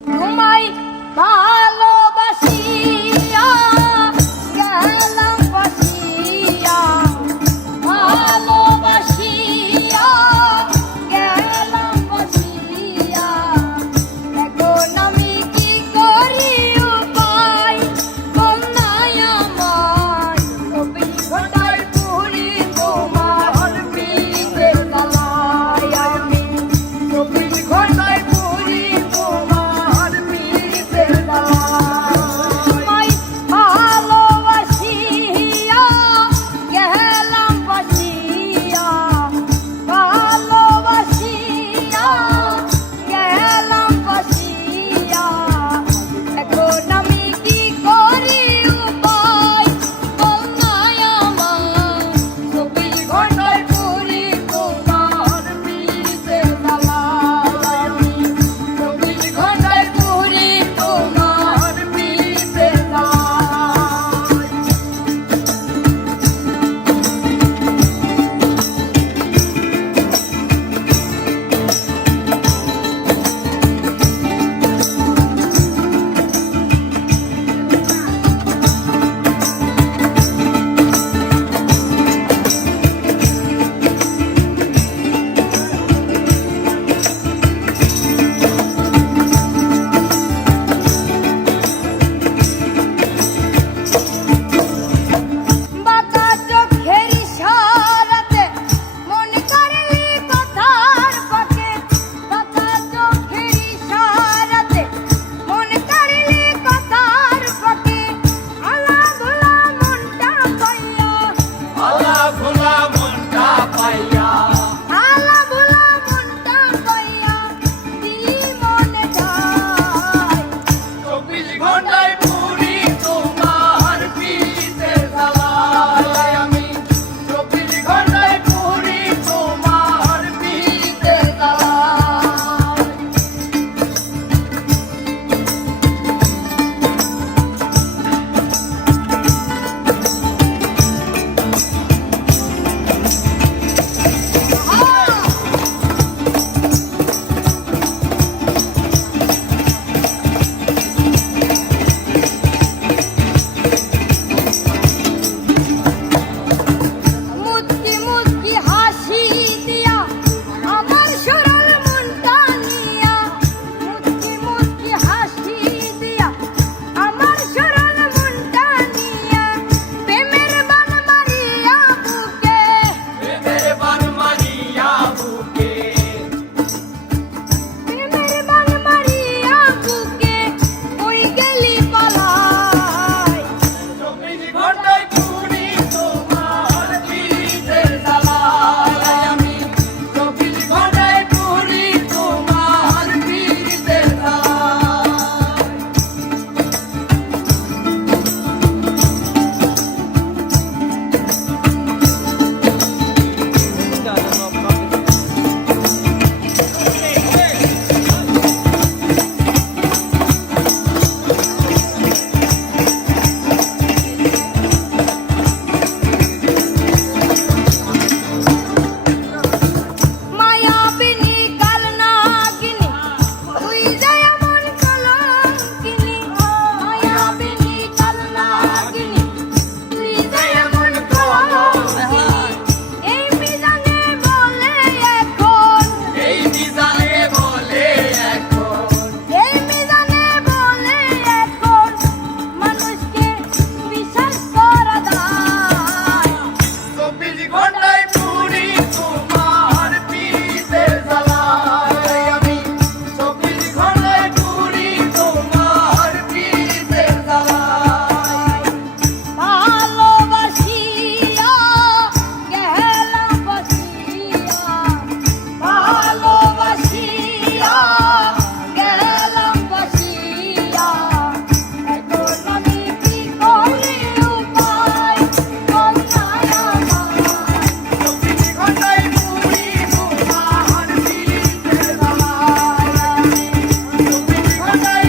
তোমায় ভালোবাসিয়া গেলাম বাসিয়া, ভালোবাসিয়া গেলাম বাসিয়া। এখন আমি কি করি উপায়, কন্যায় আমার চব্বিশ ঘন্টায় পুরি তোমার পিঠে তলায়। আমি 24 ঘন্টায় পুরি তোমার পিঠে তলায়। ভালোবাসিয়া গেলাম বাসিয়া, ভালোবাসিয়া গেলাম বাসিয়া। এখন আমি কি করি উপায়, কন্যায় আমার 24 ঘন্টায় পুরি তোমার পিঠে তলায়। আমি 24 ঘন্টায় পুরি তোমার পিঠে তলায়। বাঁকা চোখের ইশারাতে মন করলি কথার ফাঁকে, বাঁকা চোখের ইশারাতে মন করলি কথার ফাঁকে। আলা ভোলা মনটা পাইয়া, আলা ভোলা মনটা পাইয়া, আলা ভোলা মনটা পাইয়া দিলি মনে যায়। 24 ঘন্টায় পুরি তোমার পিঠে তলায়। আমি 24 ঘন্টায় পুরি তোমার পিঠে তলায়। মুচকি মুচকি হাসি দিয়া আমার সরল মনটা নিয়া, মুচকি মুচকি হাসি দিয়া আমার সরল মনটা নিয়া। প্রেমের বান মারিয়া বুকে, প্রেমের বান মারিয়া বুকে, প্রেমের বান মারিয়া বুকে ওই গেলি পালায়। 24 ঘন্টায় পুরি তোমার পিঠে তলায়। আমি 24 ঘন্টায় পুরি তোমার পিঠে তলায়। মায়াবিনী কালনাগিনী তুই যে এমন কলঙ্কিনী, মায়াবিনী কালনাগিনী তুই যে এমন কলঙ্কিনী। এই মিজানে বলে এখন, এই মিজানে বলে এখন, এই মিজানে বলে এখন মানুষকে বিশ্বাস করা যায়। 24 ঘন্টায় পুরি তোমার পিঠে তলায়। আমি 24 ঘন্টায় পুরি তোমার পিঠে তলায়। ভালোবাসিয়া গেলাম বাসিয়া, ভালোবাসিয়া গেলাম বাসিয়া। এখন আমি কি করি উপায়, কন্যায় আমার 24 ঘন্টায় পুরি তোমার পিঠে তলায়। আমি 24 ঘন্টায়